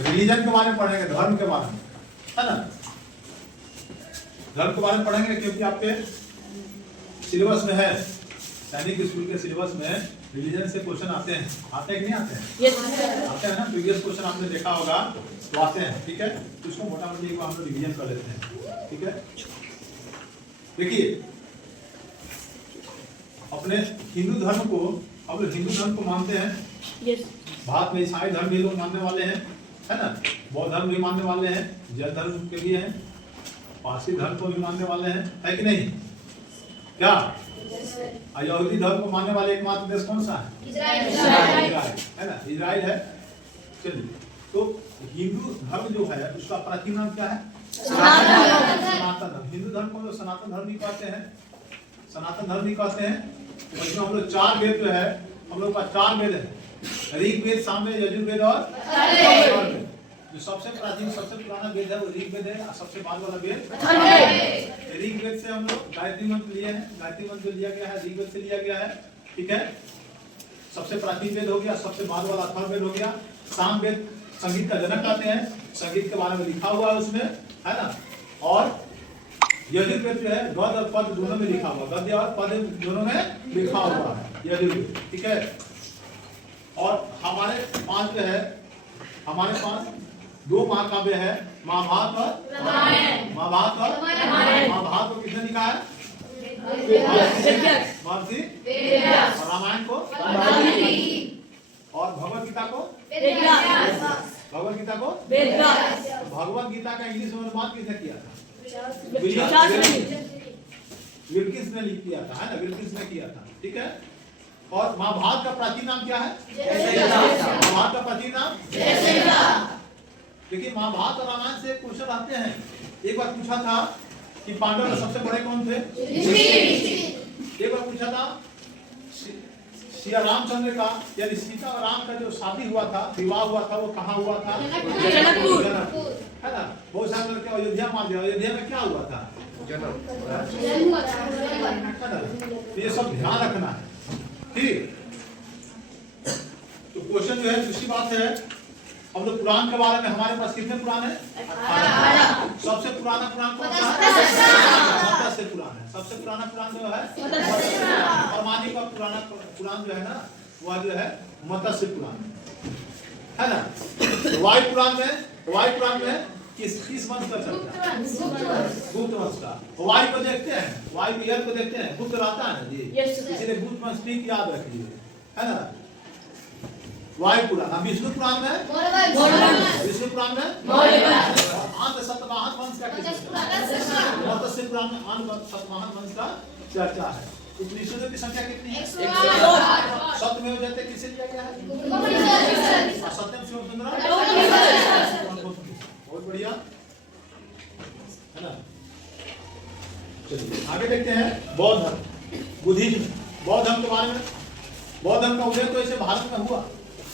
Religion के बारे में पढ़ेंगे, धर्म के बारे में, है ना। धर्म के बारे में पढ़ेंगे क्योंकि आपके सिलेबस में है, सैनिक स्कूल के सिलेबस में रिलीजन से क्वेश्चन आते हैं कि नहीं आते हैं? yes, आते हैं ना। प्रीवियस क्वेश्चन आपने देखा होगा तो आते हैं, ठीक है। तो इसको मोटा मोटी एक बार हम लोग रिवीजन कर लेते हैं, ठीक है। देखिए अपने हिंदू धर्म को, अब लोग हिंदू धर्म को मानते हैं, yes. भारत में ईसाई धर्म भी लोग मानने वाले हैं, है ना। बौद्ध धर्म भी मानने वाले हैं, जैन धर्म के भी हैं, पारसी धर्म को भी मानने वाले हैं, है कि नहीं? क्या यहूदी धर्म को मानने वाले एकमात्र देश कौन सा है? इजराइल, है ना, इजराइल है। चलिए, तो हिंदू धर्म जो है उसका प्राचीन नाम क्या है? सनातन धर्म। हिंदू धर्म को लोग सनातन धर्म ही कहते हैं, सनातन धर्म ही कहते हैं। इसमें हम लोग 4 वेद जो है, हम लोग का 4 वेद है, ऋग्वेद, सामवेद, यजुर्वेद और अथर्ववेद। जो सबसे प्राचीन सबसे पुराना वेद है वो ऋग्वेद है, सबसे बाद वाला वेद अथर्ववेद। ऋग्वेद से हम लोग गायत्री मंत्र लिए हैं, गायत्री मंत्र लिया गया है ऋग्वेद से लिया गया है, ठीक है। सबसे प्राचीन वेद हो गया, सबसे बाद वाला अथर्ववेद हो गया। सामवेद संगीत का जनक कहते हैं, संगीत के बारे में लिखा हुआ है उसमें, है ना। और यजुर्वेद जो है गद्य और पद दोनों में लिखा हुआ, गद्य और पद दोनों में लिखा हुआ है यजुर्वेद, ठीक है। और हमारे पास जो है, हमारे पास 2 महाकाव्य है, महाभारत और रामायण। महाभारत और रामायण। महाभारत को किसने लिखा है? महर्षि वेदव्यास। और रामायण को वाल्मीकि। और भगवत गीता को वेदव्यास। भगवत गीता को वेदव्यास। भगवत गीता का इंग्लिश में अनुवाद किसने किया था? विल्किंस ने किया था, है ना, विल्किंस ने किया था, ठीक है। और महाभारत का प्राचीन नाम क्या है? महाभारत का प्राचीन नाम? देखिए महाभारत और रामायण से क्वेश्चन आते हैं। एक बार पूछा था कि पांडव में सबसे बड़े कौन थे? एक बार पूछा था श्री रामचंद्र का, यानी सीता और राम का जो शादी हुआ था, विवाह हुआ था, वो कहाँ हुआ था? जनकपुर, है ना। बहुत सारे लड़के अयोध्या मान दिया, अयोध्या में क्या हुआ था? जन्म, ये सब ध्यान रखना है, ठीक। तो क्वेश्चन जो है दूसरी बात है, हम लोग पुराण के बारे में, हमारे पास कितने पुराण है? 18। सबसे पुराना पुराण कौन सा है? मत्स्य पुराण है। सबसे पुराना पुराण जो है और मानी का पुराना पुराण जो है ना, वह जो है मत्स्य पुराण, है ना। वायु पुराण में किस वंश का चलता है? गुप्त वंश का। वायु को देखते हैं, वायु ईयर को देखते हैं, गुप्त रहता है ना जी, इसलिए गुप्त वंश ठीक याद रखिए, है ना। वायु पुराण। विष्णु पुराण में विष्णु पुराण में अंत सतवाहन वंश का मत्स्य पुराण में अंत सतवाहन वंश का चर्चा है। इस विष्णु की संख्या कितनी है? 108। सत्यमेव जयते किसे लिया गया है? सत्यम शिवम सुंदरम। बहुत बढ़िया, है ना। चलिए आगे देखते हैं बौद्ध धर्म, बुद्धिज्म। बौद्ध धर्म के बारे में, बौद्ध धर्म का उदय तो ऐसे भारत में हुआ,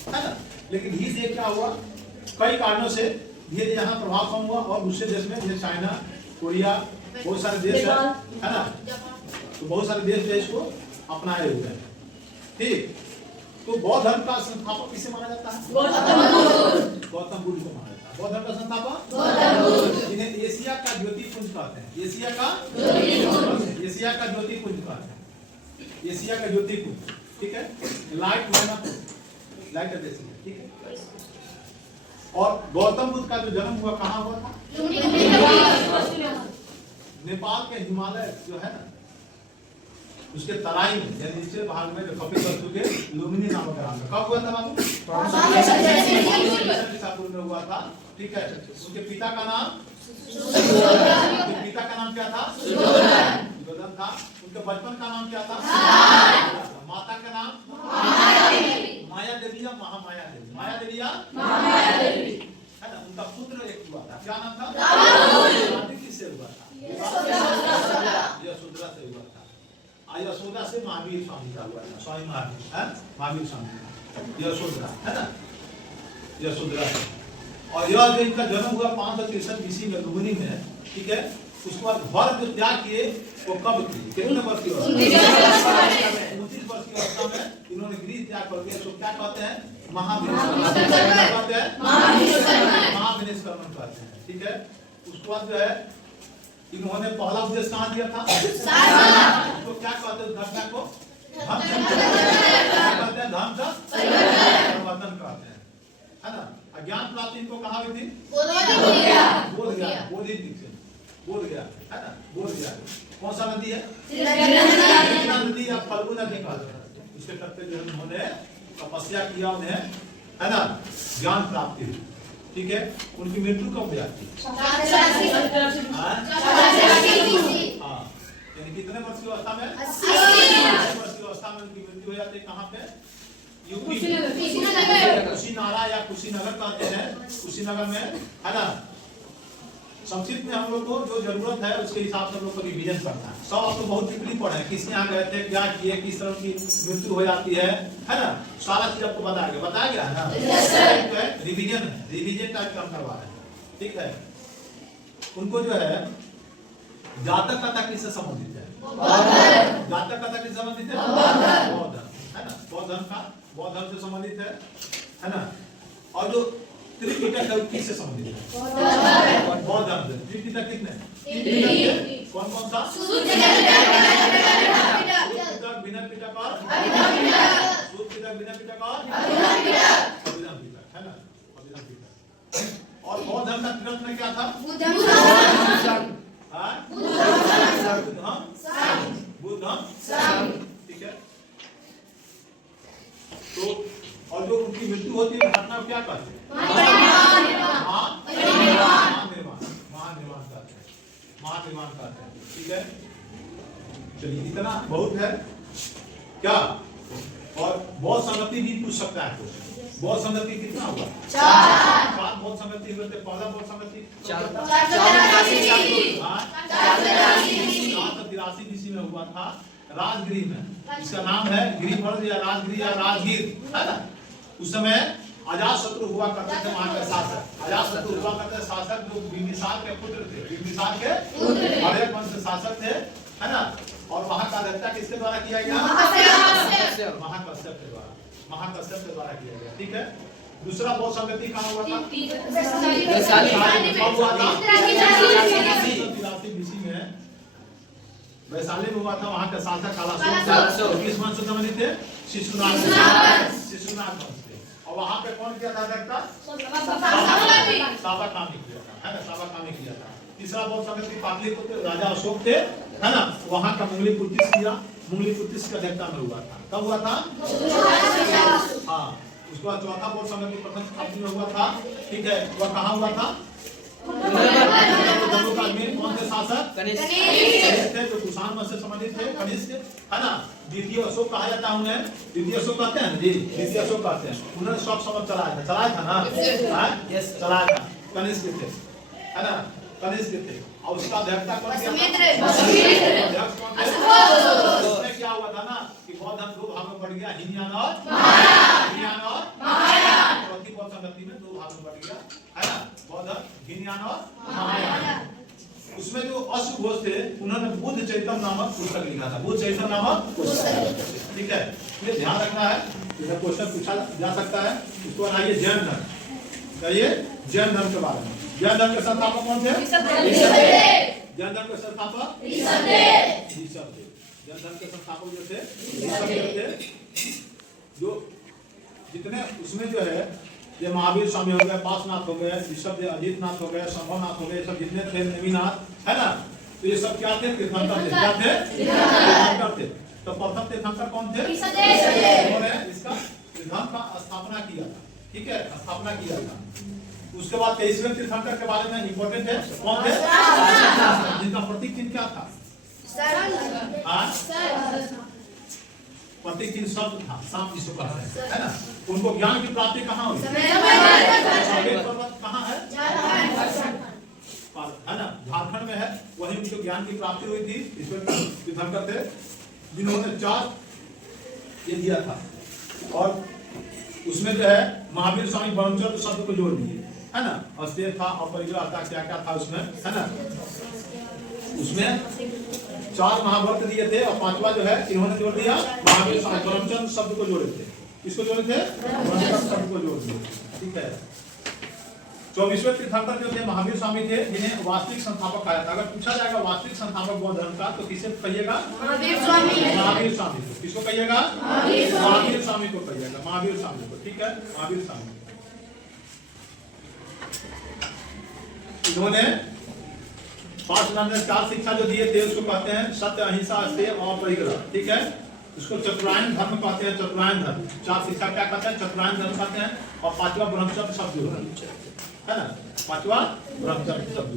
है ना, लेकिन धीरे धीरे क्या हुआ, कई कारणों से धीरे यहाँ प्रभाव कम हुआ और दूसरे देश में जैसे चाइना, कोरिया, बहुत सारे देश है ना, तो बहुत सारे देश जो इसको अपनाए हुए हैं, ठीक। तो बौद्ध धर्म का संस्थापक किसे माना जाता है? गौतम बुद्ध को माना जाता है। बौद्ध धर्म का संस्थापक जिन्हें एशिया का ज्योतिपुंज कहते हैं, एशिया का ज्योतिपुंज कहते हैं, एशिया का ज्योतिपुंज, ठीक है। लाइट देश, ठीक है। और गौतम बुद्ध का जो जन्म हुआ कहाँ हुआ था? नेपाल के हिमालय जो है ना, उसके तराई में, यानी नीचे भाग में जो कपिल वस्तु के लुम्बिनी नामक ग्राम में। कब हुआ था बाबू? में हुआ था, ठीक है। उनके पिता का नाम क्या था? सुयोधन था। उनके बचपन का नाम क्या था? माता का नाम माया देवी या महामाया देवी, माया देवी या महामाया देवी, है ना। उनका पुत्र एक हुआ था, क्या नाम था? दाऊद। किससे हुआ था? यशोदा से हुआ था। यशोदा से महावीर स्वामी का हुआ था, स्वामी महावीर, है महावीर स्वामी, यशोदा, है ना, यशोदा। और यह जो इनका जन्म हुआ 563 BC में लुम्बिनी में, ठीक है। उसके बाद घर जो त्याग किए वो कब किए? कितने वर्ष की अवस्था? 29 वर्ष की अवस्था में इन्होंने गृह त्याग करके इसको क्या कहते हैं? महावीर। निष्क्रमण कहते हैं, ठीक है। उसके बाद जो है इन्होंने पहला उपदेश कहाँ दिया था? तो क्या कहते हैं घटना को? धर्म कहते हैं, धर्म का परिवर्तन कहते हैं, है ना। अज्ञान प्राप्ति इनको कहाँ हुई थी? बोध गया, बोधित गया, है ना, बोध गया। कौन सा नदी है? नदी या फल्गु नदी कहते हैं। उसके तट पे जो उन्होंने तपस्या किया, उन्हें, है ना, ज्ञान प्राप्ति हुई, ठीक है। उनकी मृत्यु कब हुई थी? यानी कितने वर्ष की अवस्था में? 80 वर्ष की अवस्था में उनकी मृत्यु हो जाती है। कहाँ पे? यूपी, कुशीनारा या कुशीनगर कहते हैं, कुशीनगर में, है ना। संक्षिप्त में हम लोग को जो जरूरत है उसके हिसाब से हम लोग को रिवीजन करना है। सब आप तो बहुत टिप्पणी पढ़े हैं, किसने यहाँ गए थे, क्या किए, किस तरह की मृत्यु हो जाती है ना, सारा चीज आपको बताया गया है ना। रिवीजन है, रिवीजन टाइप काम करवा रहे हैं, ठीक है। उनको जो है जातक कथा किससे संबंधित है? जातक कथा किससे संबंधित है? बौद्ध धर्म, है ना, बौद्ध धर्म से संबंधित है ना। और जो त्रिपिटक है किससे संबंधित है? बौद्ध धर्म से। त्रिपिटक कितने? कौन कौन सा? सूत्र पिटक, विनय पिटक और सूत्र पिटक, विनय पिटक और अभिधान पिटक, है ना, अभिधान पिटक। और बौद्ध धर्म का ग्रंथ में क्या था? बुद्धम, ठीक है। तो और जो उनकी मृत्यु होती है घटना क्या कहते हैं? महानिर्वाण कहते हैं, ठीक है। चलिए इतना बहुत है क्या। और बौद्ध संगति भी पूछ सकता है कुछ। बौद्ध संगति कितना हुआ? 4 बौद्ध संगति हुए थे। पहला बौद्ध संगति 483 BC में हुआ था, राजगिरी में। इसका नाम है गिरिवर्ध या राजगिरी या राजगीर, है ना। उस समय अजातशत्रु हुआ करते थे वहां के शासक। अजातशत्रु हुआ करते शासक जो बिंबिसार के पुत्र थे, बिंबिसार के हरेक वंश के शासक थे, है ना। और वहां का अध्यक्षता किसके द्वारा किया गया? महाकश्यप के द्वारा किया गया, ठीक है। दूसरा बौद्ध संगति कहाँ हुआ था? वैशाली में हुआ था। वहां के शासक कालाशोक किस वंश से संबंधित थे? शिशुनाग वंश थे। और वहां पे कौन किया था अध्यक्षता? साबाकामी किया था, है ना, साबाकामी किया था। तीसरा बौद्ध संगति पाटलिपुत्र राजा अशोक थे, है ना, वहां का मुंगलीपुतिस किया। मुंगलीपुतिस की अध्यक्षता में हुआ था। कब हुआ था? हाँ। उसके बाद चौथा बौद्ध संगति प्रथम शताब्दी में हुआ था, ठीक है। वह कहाँ हुआ था? जम्मू कश्मीर। कौन थे शासक? कनिष्क थे, जो कुषाण वंश से संबंधित थे, कनिष्क, है ना। द्वितीय अशोक कहा जाता है उन्हें, द्वितीय अशोक कहते हैं जी, द्वितीय अशोक कहते हैं। उन्होंने सब समझ चलाया था ना, चलाया था। कनिष्क थे, है ना, कनिष्क थे। और उसका अध्यक्षता कौन किया था? उसमें क्या हुआ था ना कि बौद्ध धर्म 2 भागों में बढ़ गया, हीनयान और महायान। चौथी बौद्ध संगति में 2 भागों में बढ़ गया, है ना, बौद्ध धर्म हीनयान और महायान। उसमें जो अश्व घोष थे उन्होंने बुद्ध चैतन्य नामक पुस्तक लिखा था, बुद्ध चैतन्य नामक पुस्तक, ठीक है। ये ध्यान रखना है, इधर क्वेश्चन पूछा जा सकता है। उसको आइए जैन धर्म, कहिए जैन धर्म के बारे में। जैन धर्म के संस्थापक कौन थे? जैन धर्म के संस्थापक ऋषभ थे। जैन धर्म के संस्थापक जो थे ऋषभ थे। जो जितने उसमें जो है ये महावीर स्वामी हो गए, पासनाथ हो गए, ऋषभ अजीतनाथ हो गए, संभवनाथ हो गए, सब जितने थे, नेमिनाथ, है ना। तो ये सब क्या थे? तीर्थंकर थे। क्या थे? तीर्थंकर थे। तो प्रथम तीर्थंकर कौन थे? उन्होंने इसका धर्म का स्थापना किया था, ठीक है, स्थापना किया था। उसके बाद 23वें तीर्थंकर के बारे में इंपॉर्टेंट है, कौन थे? जिनका प्रतीक चिन्ह क्या था? प्रतीक चिन्ह शब्द था, सांप जिसको कहते हैं, है ना। उनको ज्ञान की प्राप्ति कहाँ हुई? पर्वत कहाँ है? है ना, झारखंड में है। वहीं उनको ज्ञान की प्राप्ति हुई थी। ईश्वर तीर्थंकर थे जिन्होंने 4 ये दिया था। और उसमें जो है महावीर स्वामी ब्रह्मचर्य शब्द को जोड़ दिए, है ना। अस्तेय था, अपरिग्रह था, क्या क्या था उसमें, है ना। उसमें 4 महाव्रत दिए थे और 5वां जो है इन्होंने जोड़ दिया महावीर स्वामी ब्रह्मचर्य शब्द को जोड़े थे। किसको जोड़े थे? ब्रह्मचर्य शब्द को जोड़ दिए, ठीक है। 24वें तीर्थंकर जो थे महावीर स्वामी थे, जिन्हें वास्तविक संस्थापक कहा था। अगर पूछा जाएगा वास्तविक संस्थापक बौद्ध धर्म का तो किसे कहिएगा? महावीर स्वामी को। किसको कहिएगा? महावीर स्वामी को कहिएगा, महावीर स्वामी को। ठीक है, महावीर स्वामी। इन्होंने 5 चार शिक्षा जो दिए थे उसको कहते हैं सत्य, अहिंसा, अस्तेय और परिग्रह। ठीक है, इसको चतुरायन धर्म कहते हैं। चतुरायन धर्म, 4 शिक्षा क्या कहते हैं? चतुरायन धर्म कहते हैं। और 5वां ब्रह्मचर्य शब्द है ना, 5वां ब्रह्मचर्य शब्द।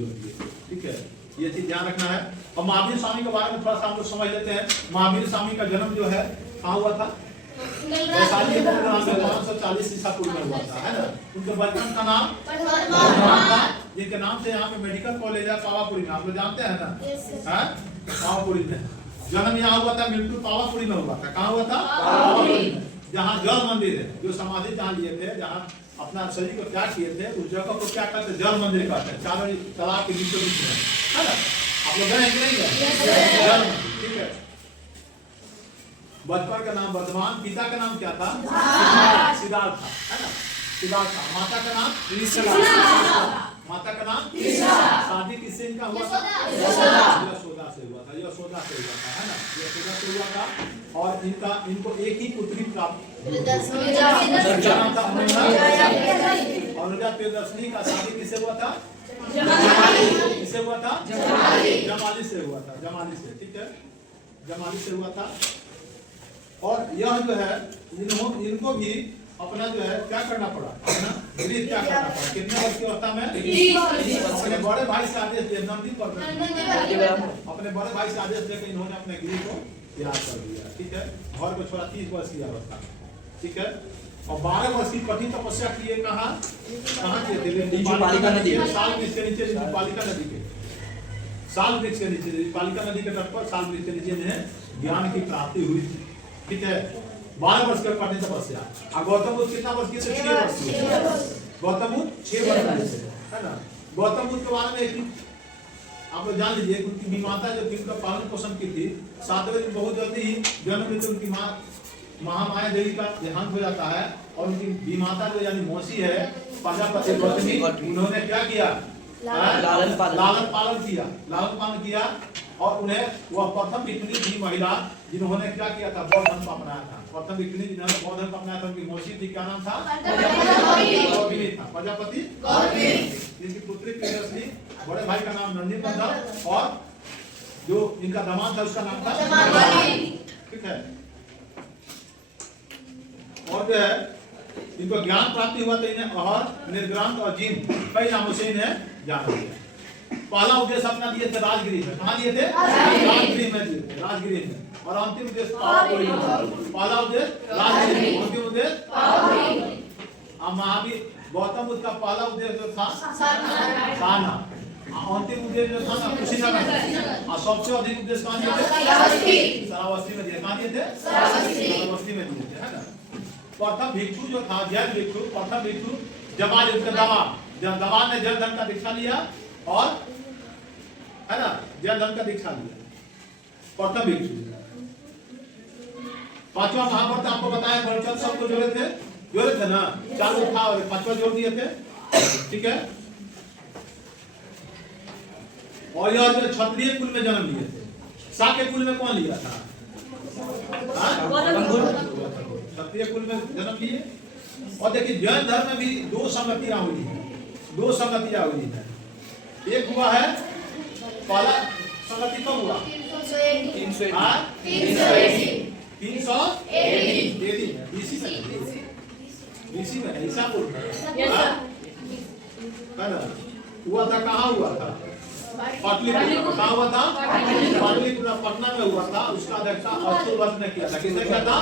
ठीक है, ये चीज ध्यान रखना है। और महावीर स्वामी के बारे में थोड़ा सा हम लोग समझ लेते हैं। महावीर स्वामी का जन्म जो है कहाँ हुआ था? वैशाली के 540 ईसा पूर्व में हुआ था, है ना। उनके बचपन का नाम था, जिनके नाम से यहाँ पे मेडिकल कॉलेज है पावापुरी में, आप लोग जानते हैं ना? पावापुरी में जन्म यहाँ हुआ था, मृत्यु पावापुरी में हुआ था। कहाँ हुआ था? पावापुरी में, जहाँ जल मंदिर है, जो समाधि जहाँ लिए थे, जहाँ अपना शरीर को त्याग किए थे, उस जगह को क्या कहते हैं? जल मंदिर कहते हैं। चारों तालाब के बीचों बीच में, है ना। आप लोग गए कि नहीं गए? जल मंदिर। ठीक है, बचपन का नाम वर्धमान, पिता का नाम क्या था? सिद्धार्थ था, है ना, सिद्धार्थ था। माता का नाम? माता का नाम? शादी किससे इनका हुआ था? यशोदा से हुआ था। यशोदा से हुआ था, है ना, यशोदा से हुआ था। और इनको एक ही पुत्री प्राप्त, अनुजा प्रियदर्शनी का शादी किससे हुआ था? किससे हुआ था? जमाली से हुआ था, जमाली से। ठीक है, जमाली से हुआ था। और यह जो है इनको भी अपना जो है क्या करना पड़ा? अपना गृह क्या करना पड़ा? कितने वर्ष की अवस्था में? अपने बड़े भाई से आदेश दिया, नंदी पर अपने बड़े भाई से आदेश देकर इन्होंने अपने गृह को त्याग कर दिया। ठीक है, घर को छोड़ा 30 वर्ष की अवस्था। ठीक है, और 12 वर्ष की कठिन तपस्या किए। कहाँ किए थे? बालिका नदी, साल वृक्ष के नीचे, बालिका नदी के साल वृक्ष के नीचे, बालिका नदी के तट पर साल वृक्ष के नीचे इन्हें ज्ञान की प्राप्ति हुई थी। ठीक है, 12 वर्ष का कठिन तपस्या। और गौतम बुद्ध कितना वर्ष के? 6 वर्ष। गौतम बुद्ध 6 वर्ष से, है ना। गौतम बुद्ध के बारे में एक आप लोग जान लीजिए, उनकी बीमाता माता जो थी उनका पालन पोषण की थी। 7वें दिन बहुत जल्दी ही जन्म में उनकी माँ महामाया देवी का देहांत हो जाता है। और उनकी बीमाता जो यानी मौसी है प्रजापति गौतमी, उन्होंने क्या किया? लालन पालन किया। और उन्हें वह प्रथम भिक्षुणी थी महिला जिन्होंने क्या किया था? बौद्ध धर्म को अपनाया था। प्रथम भिक्षुणी जिन्होंने बौद्ध धर्म को अपनाया था, उनकी मौसी थी, क्या नाम था? प्रजापति, जिनकी पुत्री प्रियदर्शनी, बड़े भाई का नाम नंदी था, और जो इनका दामाद था उसका नाम था। ठीक है, और जो है इनको ज्ञान प्राप्ति हुआ तो इन्हें अहर, निर्ग्रांत और जीन कई नामों से इन्हें जाना गया। पहला उद्देश्य अपना दिए थे राजगृह में। कहाँ दिए थे? राजगृह में दिए थे, राजगृह में। और अंतिम उद्देश्य पहला उद्देश्य राजगृह, अंतिम उद्देश्य महावीर गौतम बुद्ध का पहला उद्देश्य जो था सारनाथ, अंतिम उद्देश्य जो था ना कुशीनगर, और सबसे अधिक उद्देश्य कहाँ दिए थे? श्रावस्ती में दिए। कहाँ दिए थे? श्रावस्ती में दिए थे, है ना। प्रथम भिक्षु जो था जैन भिक्षु, प्रथम भिक्षु जमाल दमाद ने जैन धर्म का दीक्षा लिया, और है ना जैन धर्म का दीक्षा लिया प्रथम भिक्षु। 5वां महाभारत आपको बताया, ब्रह्मचर्य सबको जोड़े थे ना, 4 था और 5वां जोड़ दिए थे। ठीक है, और यह जो क्षत्रिय कुल में जन्म लिए थे। शाक्य कुल में कौन लिया था? क्षत्रिय कुल में जन्म लिए। और देखिए जैन धर्म में भी 2 संगतियां हुई हैं, 2 संगतियां हुई हैं। एक हुआ है, पहला संगति कब हुआ? 380 में ईसापुर हुआ था। कहाँ हुआ था? पाटलिपुत्र। कहाँ हुआ था? पाटलिपुत्र पटना में हुआ था। उसका अध्यक्षता अस्तुलभद्र ने किया था। किसने किया था?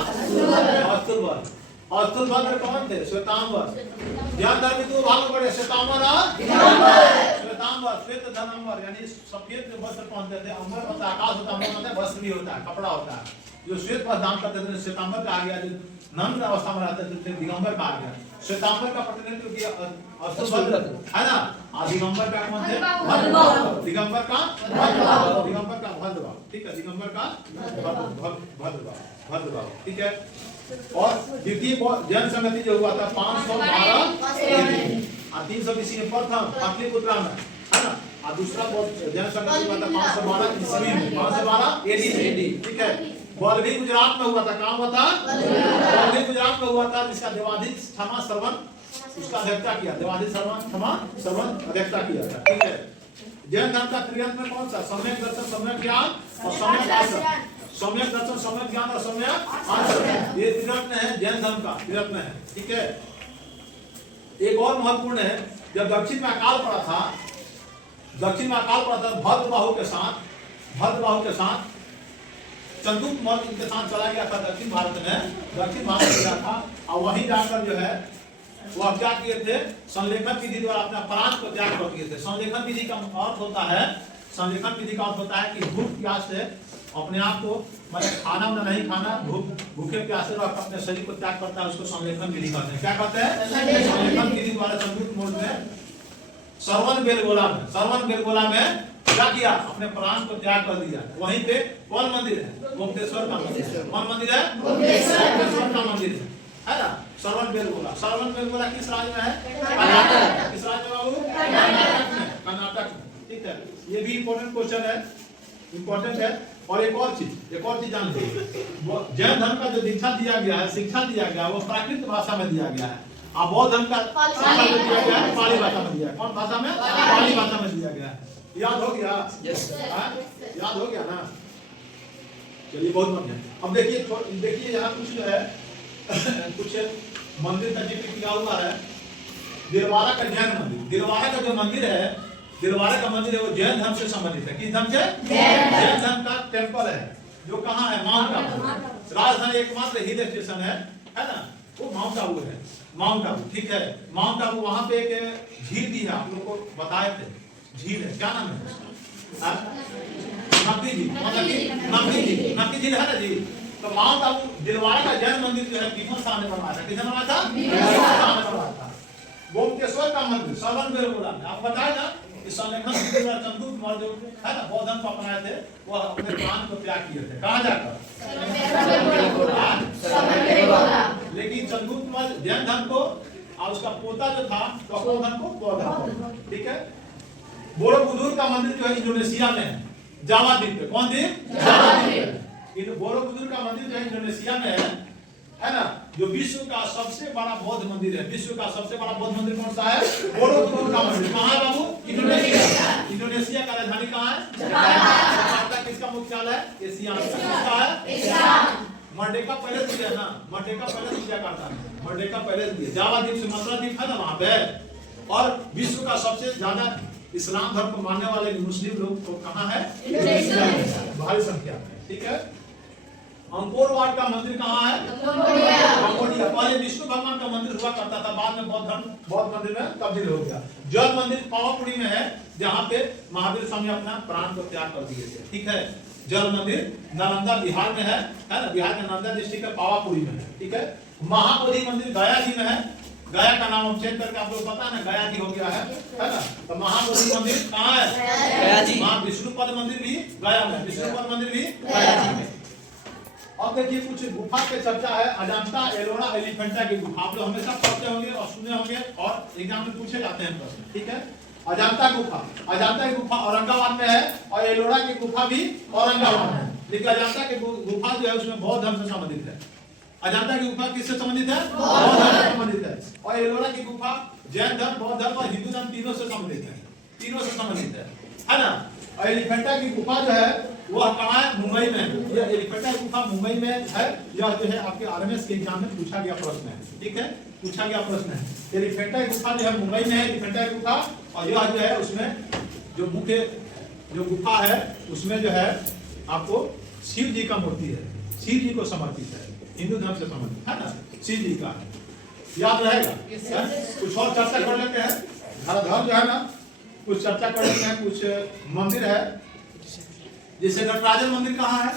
अस्तुलभद्र। अस्तुलभद्र कौन थे? श्वेतांबर। ज्ञान धर्म में 2 भाग पड़े, श्वेतांबर और श्वेतांबर। श्वेत धनंबर यानी सफेद वस्त्र पहनते थे। अंबर होता है, आकाश होता है, वस्त्र भी होता है, कपड़ा होता है। जो श्वेत वस्त्र धारण करते थे श्वेतांबर कहा गया। जो नग्न अवस्था में रहते थे दिगंबर कहा गया। श्वेतांबर का प्रतिनिधित्व किया अस्तुलभद्र, है ना। दिगंबर का कौन थे? दिगंबर का भद्रभाव। ठीक है, दिगंबर का भद्रभाव। ठीक है, और द्वितीय जैन संगति जो हुआ था 512 और 320 में प्रथम पाटलिपुत्र में, है ना। और दूसरा जैन संघ की बात 512 ईस्वी में, 512 एडी, ठीक है। बल्लभी गुजरात में हुआ था, कहाँ हुआ था? बल्लभी गुजरात में हुआ था, जिसका देवाधीश क्षमा श्रवण उसका अध्यक्षता किया, देवाधीश क्षमा श्रवण अध्यक्षता किया था, ठीक है। जैन धर्म का त्रियंत्र में कौन सा? सम्यक दर्शन, सम्यक ज्ञान और सम्यक आचरण। सम्यक दर्शन, सम्यक ज्ञान और सम्यक आचरण, ये त्रिरत्न है जैन धर्म का, त्रिरत्न है, ठीक है। एक और महत्वपूर्ण है, जब दक्षिण में अकाल पड़ा था, भद्रबाहु के साथ चंद्रगुप्त मौर्य इनके साथ चला गया था दक्षिण भारत में गया था। और वहीं जाकर जो है वो अब क्या किए थे? संलेखन विधि द्वारा अपना प्रांत को त्याग कर दिए थे। संलेखन विधि का अर्थ होता है कि भूख प्यास से अपने आप को, मतलब खाना नहीं खाना, भूखे प्यासे अपने शरीर को त्याग करता है, उसको संलेखन विधि कहते हैं। क्या कहते हैं? संलेखन विधि द्वारा चंद्रगुप्त मौर्य ने श्रवण बेलगोला में क्या किया? अपने प्राण को त्याग कर दिया। वहीं पे कौन मंदिर है? गोमतेश्वर का मंदिर। कौन मंदिर है? गोमतेश्वर का मंदिर है ना। श्रवण बेलगोला किस राज्य में है? कर्नाटक। किस राज्य में बाबू? कर्नाटक में, ठीक है। ये भी इम्पोर्टेंट क्वेश्चन है, इम्पोर्टेंट है। और एक और चीज जान लीजिए, जैन धर्म का जो दीक्षा दिया गया है, शिक्षा दिया गया है, वो प्राकृत भाषा में दिया गया है। और बौद्ध धर्म का दिया गया है पाली भाषा में दिया है। कौन भाषा में? पाली भाषा में दिया गया है। याद हो गया? याद हो गया ना? चलिए, बहुत बढ़िया। अब देखिए यहाँ कुछ जो है कुछ मंदिर का जिक्र किया हुआ है। दिलवारा का जैन मंदिर, दिलवारा का जो मंदिर है, दिलवारा का मंदिर है, वो जैन धर्म से संबंधित है। किस धर्म से? जैन धर्म का टेम्पल है, जो कहाँ है? माउंट आबू। राजधानी एकमात्र हिल स्टेशन है ना, वो माउंट आबू है। माउंट आबू, ठीक है। माउंट आबू, वहां पे एक झील भी है, आप लोगों को बताए थे, झील है, क्या नाम है? नक्की झील है ना जी। तो माउंट आबू दिलवारा का जैन मंदिर जो है भीष्म शाह ने बनवाया था। किसने बनवाया था? भीष्म शाह ने बनवाया था। गोमतेश्वर का मंदिर श्रवण बेलगोला में, आपको बताया ना कि संलेखन चंद्रगुप्त मौर्य है ना, बौद्ध धर्म को अपनाए थे, वो अपने प्राण को त्याग किए थे। कहाँ जाकर? लेकिन चंद्रगुप्त मौर्य जैन धर्म को, और उसका पोता जो था बौद्ध धर्म को, ठीक है। बोरोबुदुर का मंदिर जो है इंडोनेशिया में है, जावा द्वीप पे। कौन द्वीप? जावा द्वीप। बोरोबुदुर का मंदिर जो है इंडोनेशिया में है ना, जो विश्व का सबसे बड़ा बौद्ध मंदिर है। विश्व का सबसे बड़ा बौद्ध मंदिर कौन सा है? बोरोबुदुर का मंदिर। कहाँ है बाबू? इंडोनेशिया। इंडोनेशिया का राजधानी कहाँ है? जकार्ता। किसका मुख्यालय? एशिया का। किसका है? मर्डेका पैलेस भी है ना, मर्डेका पैलेस भी जकार्ता में, मर्डेका पैलेस भी है। जावा द्वीप, सुमात्रा द्वीप है ना वहाँ पे। और विश्व का सबसे ज्यादा इस्लाम धर्म को मानने वाले मुस्लिम लोग तो कहाँ है? भारी संख्या में, ठीक है। अंकोर वाट का मंदिर कहाँ है? कंबोडिया। पहले विष्णु भगवान का मंदिर हुआ करता था, बाद में बौद्ध मंदिर में तब्दील हो गया। जल मंदिर पावापुरी में है, जहाँ पे महावीर स्वामी अपना प्राण को त्याग कर दिए थे, ठीक है। जल मंदिर नालंदा बिहार में है ना, बिहार के नालंदा डिस्ट्रिक्ट के पावापुरी में है, ठीक है। महाबोधि मंदिर गया जी में है। गया का नाम चेंज करके आप लोग पता है ना, गया जी हो गया है ना। तो महाबोधि मंदिर कहाँ है? गया जी। वहाँ विष्णुपद मंदिर भी गया में, विष्णुपद मंदिर भी गया जी में। अब देखिए कुछ गुफा की चर्चा है। अजंता, एलोरा, एलिफेंटा की गुफा आप लोग हमेशा पढ़ते होंगे और सुने होंगे, और एग्जाम में पूछे जाते हैं प्रश्न, ठीक है। अजंता की गुफा औरंगाबाद में है, और एलोरा की गुफा भी औरंगाबाद में है। लेकिन अजंता की गुफा जो है उसमें बौद्ध धर्म से संबंधित है। अजंता की गुफा किससे संबंधित है? बौद्ध धर्म से संबंधित है। और एलोरा की गुफा जैन धर्म, बौद्ध धर्म और हिंदू धर्म तीनों से संबंधित है ना। और एलिफेंटा की गुफा जो है वह कहाँ है? मुंबई में। यह एलिफेंटा की गुफा मुंबई में है। यह जो है आपके आरएमएस के एग्जाम में पूछा गया प्रश्न है, ठीक है, पूछा गया प्रश्न है। एलिफेंटा की गुफा जो है मुंबई में है, एलिफेंटा की गुफा। और यह जो है उसमें जो मुख्य जो गुफा है उसमें जो है आपको शिव जी का मूर्ति है, शिव जी को समर्पित है, हिंदू धर्म से संबंधित है ना, शिव जी का याद रहेगा। कुछ और चर्चा कर लेते हैं। धर्म जो है ना कुछ चर्चा कर लेते हैं। कुछ मंदिर है, जैसे नटराजन मंदिर कहाँ है?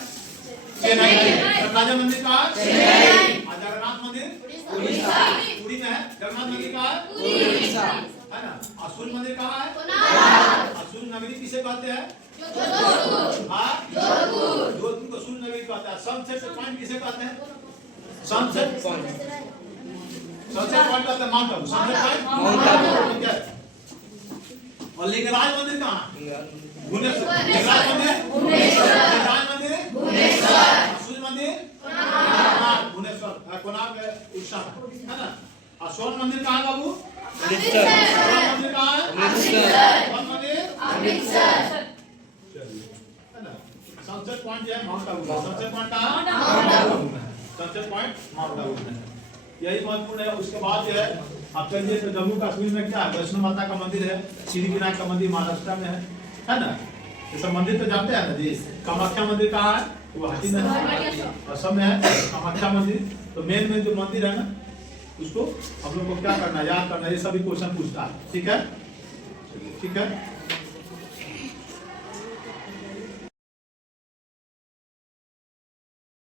चेन्नई। नटराजन मंदिर कहाँ है? जगन्नाथ मंदिर पुरी में है। जगन्नाथ मंदिर कहाँ है? है ना। असूल मंदिर कहाँ है? असूल नगरी किसे कहते हैं? जोधपुर को असूल नगरी कहते हैं। सनसेट पॉइंट किसे कहते हैं? सनसेट पॉइंट का माउंट आबू, सनसेट पॉइंट ठीक है। और लिंगराज मंदिर कहाँ? भुवनेश्वर। लिंगराज मंदिर भुवनेश्वर, लिंगराज मंदिर भुवनेश्वर, सूर्य मंदिर कोणार्क, भुवनेश्वर कोणार्क उड़ीसा है ना। और स्वर्ण मंदिर कहाँ है बाबू? अमृतसर। स्वर्ण मंदिर कहाँ है? अमृतसर। स्वर्ण मंदिर अमृतसर, है ना। सनसेट पॉइंट जो है माउंट आबू, सनसेट पॉइंट कहाँ है? Mount Abu, sunset point mount Abu है, यही महत्वपूर्ण है। उसके बाद जो है आप चलिए तो जम्मू कश्मीर में क्या है, वैष्णो माता का मंदिर है, सिद्धिविनायक का मंदिर महाराष्ट्र में है ना। ये सब मंदिर तो जानते हैं ना जी। कामाख्या मंदिर कहाँ है? गुवाहाटी में है, असम में है कामाख्या मंदिर। तो मेन जो मंदिर है ना उसको हम लोग को क्या करना है, याद करना है। ये सभी क्वेश्चन पूछता है, ठीक है ठीक है।